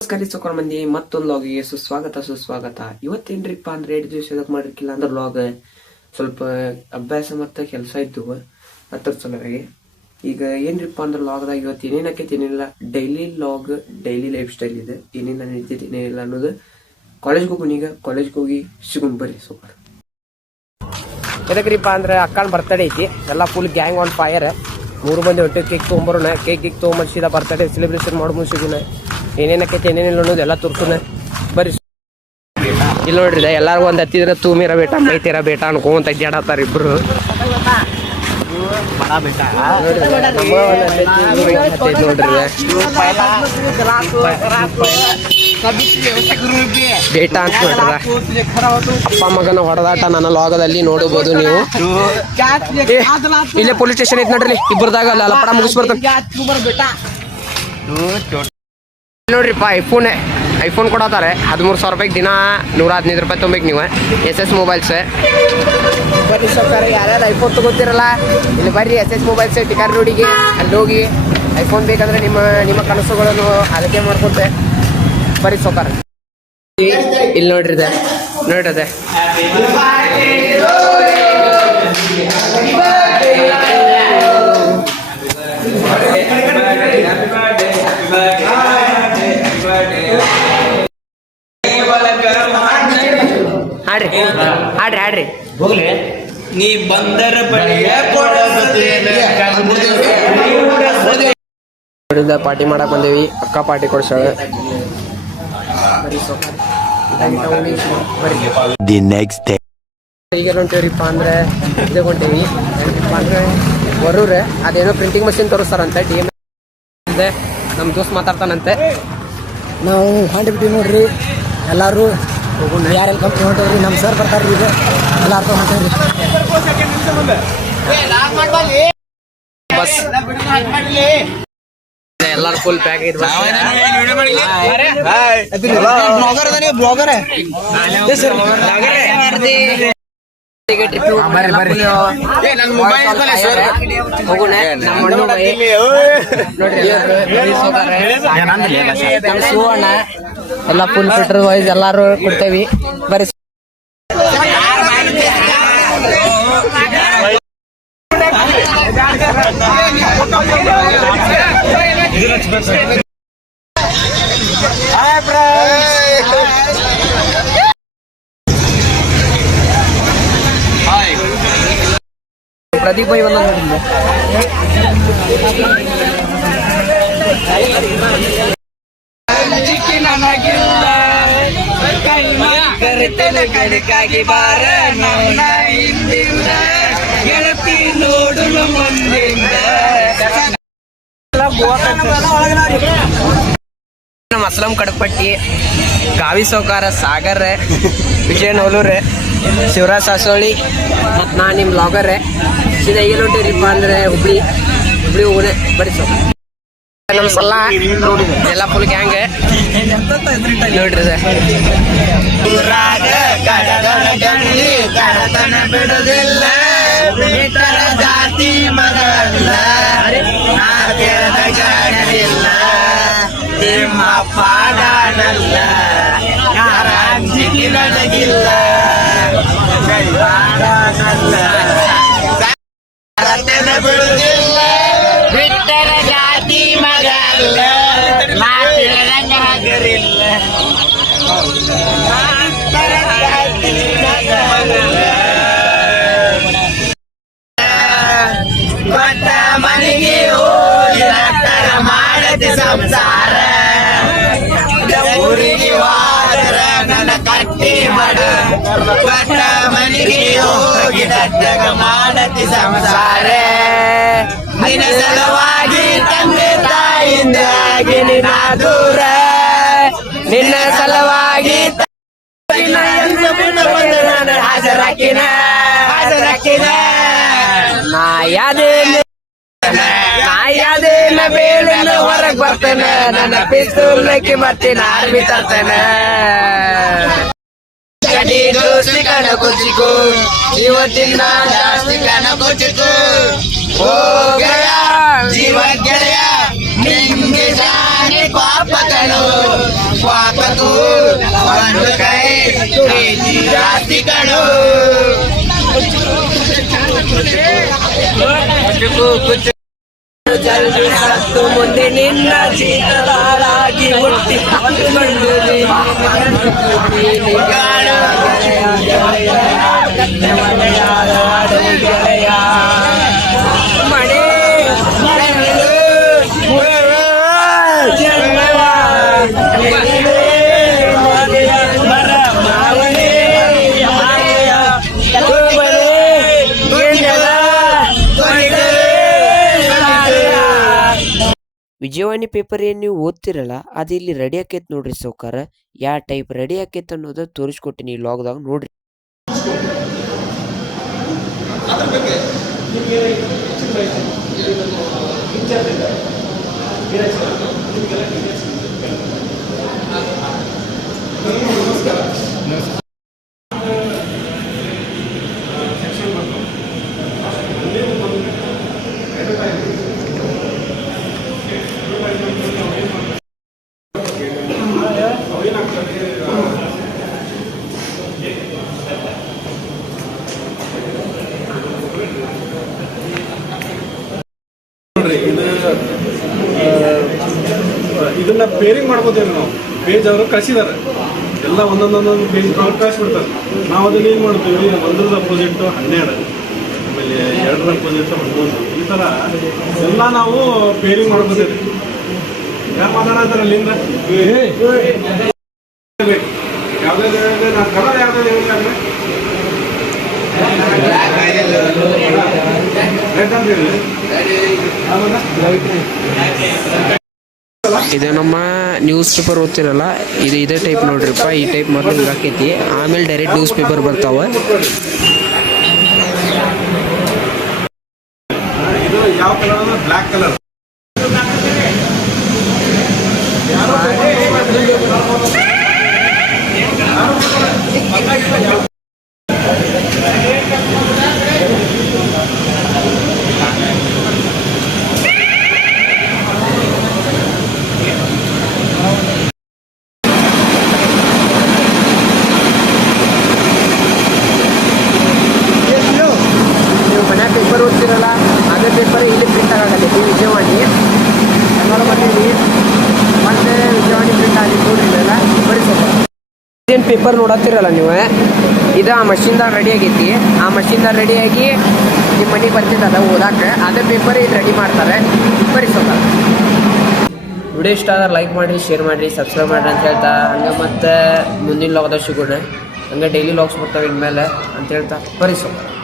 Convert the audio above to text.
ನಮಸ್ಕಾರ ಸೊಕರ್ ಮಂದಿ ಮತ್ತೊಂದು ಲಾಗಿಗೆ ಸುಸ್ವಾಗತ. ಇವತ್ತೇನ್ರಿಪ್ಪ ಅಂದ್ರೆ 2 ದಿವಸ ಮಾಡಿರ್ಕಿಲ್ಲ ಅಂದ್ರೆ ಲಾಗ್ ಸ್ವಲ್ಪ ಅಭ್ಯಾಸ ಮತ್ತು ಕೆಲಸ ಇದ್ದು ಅದ್ರ ಸಲುವಾಗಿ ಈಗ ಏನ್ರಿಪ್ಪ ಅಂದ್ರೆ ಲಾಗ್ದಾಗ ಇವತ್ತು ಏನೇನಕ್ಕೈತಿ ಏನಿಲ್ಲ daily log, daily life style ಇದೆ. ಏನೇನು ನಡೀತೈತಿ ಏನೇನಿಲ್ಲ ಅನ್ನೋದು ಕಾಲೇಜ್ಗೆ ಹೋಗಿ ಸಿಗುನ್ ಬರ್ರಿ ಸೂಪರ್. ಎದಕ್ರಿಪ್ಪ ಅಂದ್ರೆ ಅಕ್ಕನ ಬರ್ತಡೇ ಐತಿ, ಎಲ್ಲ ಫುಲ್ ಗ್ಯಾಂಗ್ ಆನ್ ಫೈರ್. 3 ಮಂದಿ ಹೊಟ್ಟೆ ಕೇಕ್ ತೊಗೊಂಬರೋಣ, ಕೇಕ್ ತೊಗೊಂಬಂದು ಸೀದಾ ಬರ್ತಡೇ ಸೆಲೆಬ್ರೇಷನ್ ಮಾಡ್ಬೋದು ಸಿಗುನ. ಏನೇನಕ್ಕೈತಿ ಏನೇನಿಲ್ಲ ಅನ್ನೋದು ಎಲ್ಲ ತೋರ್ಸುನ ಬರ್ರಿ. ಇಲ್ಲಿ ನೋಡ್ರಿ ಎಲ್ಲಾರು ಒಂದ್ ಹತ್ತಿದ್ರೆ ತೂಮಿರ ಬೇಟ ಮೈತಿರ ಬೇಟ ಅನ್ಕೊಂತ ಅಡ್ಡಾಡತ್ತಾರ ಇಬ್ರು. ಬೇಟ ಅಂತ ನೋಡ್ರ ಅಪ್ಪ ಮಗನ ಹೊಡೆದಾಟ ನನ್ನ ಲಾಗದಲ್ಲಿ ನೋಡಬಹುದು ನೀವು. ಇಲ್ಲೇ ಪೊಲೀಸ್ ಸ್ಟೇಷನ್ ಐತಿ ನೋಡ್ರಿ, ಇಬ್ಬರದಾಗ ಅಲ್ಲ ಲಪಡ ಮುಗಿಸ್ಬರ್ತಾನೆ ನೋಡ್ರಿಪ್ಪ. ಐಫೋನ್ ಕೊಡತ್ತಾರೆ 13,000 ರೂಪಾಯಿಗೆ ದಿನ 115 ರೂಪಾಯಿ ತೊಗೊಬೇಕು ನೀವು. SS ಮೊಬೈಲ್ಸ್ ಬರ್ರಿ ಸೊಕ್ಕಾರ. ಯಾರ್ಯಾರು ಐಫೋನ್ ತಗೋತಿರಲ್ಲ ಇಲ್ಲಿ ಬರ್ರಿ SS ಮೊಬೈಲ್ಸ್ ಟಿಕಾರ್ ರೋಡಿಗೆ, ಅಲ್ಲಿ ಹೋಗಿ ಐಫೋನ್ ಬೇಕಂದ್ರೆ ನಿಮ್ಮ ಕನಸುಗಳನ್ನು ಅದಕ್ಕೆ ಮಾಡ್ಕೊತೆ ಬರ್ರಿ ಸೊಕ್ಕಾರ. ಇಲ್ಲಿ ನೋಡ್ರಿ ನೋಡ್ರದೆ ಹಾಡ್ರಿ ನೀ ಬಂದರ ಪಾರ್ಟಿ ಮಾಡಕ್ ಬಂದೇವಿ. ಅಕ್ಕ ಪಾರ್ಟಿ ಕೊಡ್ಸಾಳ. ಈಗ ಹೊಂಟೇವ್ರಿಪ್ಪ ಅಂದ್ರೆ ಇದೇ ಹೊಂಟೇವಿ ಅಂದ್ರೆ ಬರೋರೆ ಅದೇನೋ ಪ್ರಿಂಟಿಂಗ್ ಮಷಿನ್ ತೋರಿಸ್ತಾರಂತೆ. DM ನಮ್ಮ ದೋಸ್ತ್ ಮಾತಾಡ್ತಾನಂತೆ. ನಾವು ಹೊಂಟಿಬಿಟ್ಟಿವಿ ನೋಡ್ರಿ. ಎಲ್ಲರೂ ಯಾರೆಲ್ಲ ಕಂಪ್ನಿ ಹೊಂಟವ್ರಿ. ನಮ್ಮ ಸರ್ ಬರ್ತಾರ್ರಿ. ಈಗ ಎಲ್ಲಾರು ಹೊಂಟೇವ್ರಿ ಬಸ್. ಎಲ್ಲಾರು ಫುಲ್ ಪ್ಯಾಕ್ ಐತಿ. ಎಲ್ಲ ಫುಲ್ ಫಿಟರ್ ವೈಸ್ ಎಲ್ಲಾರು ಕೊಡ್ತೇವಿ ಬರೀ. ಪ್ರದೀಪ್ ಭಾಯಿ ಬಂದ ನೋಡಿಲ್ಲ. ಅಸ್ಲಂ ಕಡಪಟ್ಟಿ, ಗಾವಿ ಸೌಕಾರ, ಸಾಗರ್, ವಿಜಯ ನವಲೂರ್, ಶಿವರಾಜ್ ಸಾಸೋಳಿ ಮತ್ತು ನಾ ನಿಮ್ಮ ಬ್ಲಾಗರ್. ಸೀದಾ ಈಗ ಹೊಂಟಿರಿಪ್ಪ ಅಂದ್ರೆ ಹುಬ್ಳಿ ಹೋಗೋಣ ಬರೀ ಸರ್. ನಮ್ಮ ಸಲ ಎಲ್ಲ ಫುಲ್ ಗ್ಯಾಂಗ್ ನೋಡ್ರಿ ಸರ್. ಬಿಡುದಿಲ್ಲ ಜಾತಿ ಮಗಲ್ಲ ನಿಮ್ಮ ಪಾಡನಲ್ಲ ಯಾರಂಜಿಗೆ ನನಗಿಲ್ಲ ಬಿಡುದಿಲ್ಲ ಬಿಟ್ಟರ ಜಾತಿ ಮಗಲ್ಲ ಮಾತಿರಲ್ಲ ಕೊಟ್ಟ ಮನೆಗೆ ಹೋಗಿ ಮಾಡದೆ ಸಂಸಾರ ಊರಿಗೆ ಹೋದ್ರ ನನ್ನ ಕಟ್ಟಿ ಮಾಡ. ಕೊಟ್ಟ ಮನೆಗೆ ಹೋಗಿ ನಟ್ಟಗ ಮಾಡತಿ ಸಂಸಾರ. ನಿನ್ನ ಸಲುವಾಗಿ ತಂದೆ ತಾಯಿಂದಾಗಿ ನಿನ್ನ ದೂರ, ನಿನ್ನ ಸಲುವಾಗಿ ಹಾಜರಾಕಿನ ನಾಯಾದೇನ ಬೇಡನ ಹೊರಗ್ ಬರ್ತೇನೆ. ನನ್ನ ಪಿಸ್ತೂಲಕ್ಕೆ ಬರ್ತೀನಿ ಆರ್ಮಿ ತರ್ತೇನೆ. ದೋಸ್ತಿ ಕಣ ಕುಚಿಕು ಇವತ್ತಿನ ಜಾಸ್ತಿ ಕಣ ಕುಚಿಕು. ಓ ಗೆಳೆಯ ಜೀವ ಗೆಳೆಯ ನಿಂಗೆ ಜಾನೆ ಪಾಪಗಳು ಪಾಕದು ಒಂದು ಕೈ ಪ್ರೀತಿ ಜಾಸ್ತಿ ಕಣೋ ಜಲ್ದಿ ಸತ್ತು ಮುಂದೆ ನಿನ್ನ ಜೀತಲಾಗಿ ಹುಟ್ಟಿ ಮಣಿ ವಿಜಯವಾಣಿ ಪೇಪರ್ ಏನು ನೀವು ಓದ್ತಿರಲ್ಲ ಅದು ಇಲ್ಲಿ ರೆಡಿ ಆಕೈತೆ ನೋಡ್ರಿ ಸೌಕಾರ. ಯಾವ ಟೈಪ್ ರೆಡಿ ಆಕೈತೆ ಅನ್ನೋದು ತೋರಿಸ್ಕೊಟ್ಟಿನಿ ಈ ಲಾಗ್ದಾಗ ನೋಡ್ರಿ. ಇದನ್ನ ಪೇರಿಂಗ್ ಮಾಡ್ಕೋತೇವೆ ನಾವು. ಪೇಜ್ ಅವರು ಕಳಿಸಿದ್ದಾರೆ ಎಲ್ಲ ಒಂದೊಂದೊಂದೊಂದು ಪೇಜ್ ಕಳಿಸ್ಬಿಡ್ತಾರೆ. ನಾವು ಅದನ್ನ ಏನು ಮಾಡ್ತೀವಿ, ಒಂದರದ ಅಪೋಸಿಟ್ 12, ಆಮೇಲೆ 2ರ ಅಪೋಸಿಟ್ 11, ಈ ಥರ ಎಲ್ಲ ನಾವು ಪೇರಿಂಗ್ ಮಾಡ್ಕೋತೇವೆ. ಯಾರು ಮಾತಾಡ್ತಾರೆ ಅಲ್ಲಿಂದ ಯಾವುದೇ ನಾನು ಕಲರ್ ಯಾವುದೇ ರೆಡ್ ಅಂತ ಹೇಳಿ ಇದು ನಮ್ಮ ನ್ಯೂಸ್ ಪೇಪರ್ ಓದ್ತಿರಲ್ಲ ಇದು ಇದೇ ಟೈಪ್ ನೋಡ್ರಿಪ್ಪ. ಈ ಟೈಪ್ ಮೊದಲು ಹಿಂಗೆ ಆಕೈತಿ, ಆಮೇಲೆ ಡೈರೆಕ್ಟ್ ನ್ಯೂಸ್ ಪೇಪರ್ ಬರ್ತಾವ. ಇದು ಯಾವ ಕಲರ್ ಅಂದ್ರೆ ಬ್ಲ್ಯಾಕ್ ಕಲರ್. ಪೇಪರ್ ಓದ್ತಿರಲ್ಲ ಅದೇ ಪೇಪರ್ ಇಲ್ಲಿ ಪ್ರಿಂಟ್ ಆಗತ್ತೆ ವಿಜಯವಾಣಿ ಬಂದೀವಿ. ಮತ್ತೆ ವಿಜಯವಾಣಿ ಪ್ರಿಂಟ್ ಆಗಿ ನೋಡಿರಲ್ಲ ಏನು ಪೇಪರ್ ನೋಡತ್ತಿರಲ್ಲ ನೀವು, ಇದು ಆ ಮಷಿನ್ದಾಗ ರೆಡಿ ಆಗೈತಿ. ಆ ಮಷಿನ್ದಾಗ ರೆಡಿಯಾಗಿ ನಿಮ್ಮ ಮನೆಗೆ ಬರ್ತಿದ್ದಲ್ಲ ಓದಾಕೆ, ಅದೇ ಪೇಪರ್ ಇಲ್ಲಿ ರೆಡಿ ಮಾಡ್ತಾರೆ. ಬರಿಸೋದ ವಿಡಿಯೋ ಇಷ್ಟ ಆದ್ರೆ ಲೈಕ್ ಮಾಡಿರಿ, ಶೇರ್ ಮಾಡಿರಿ, ಸಬ್ಸ್ಕ್ರೈಬ್ ಮಾಡಿರಿ ಅಂತ ಹೇಳ್ತಾ ಹಂಗೆ ಮತ್ತೆ ಮುಂದಿನ ಲಾಗ್ದಾಗ ಸಿಗೋಣ. ಹಂಗೆ ಡೈಲಿ ಲಾಗ್ಸ್ ಬರ್ತಾವೆ ಇನ್ಮೇಲೆ ಅಂತ ಹೇಳ್ತಾ ಬರಿಸೋದ.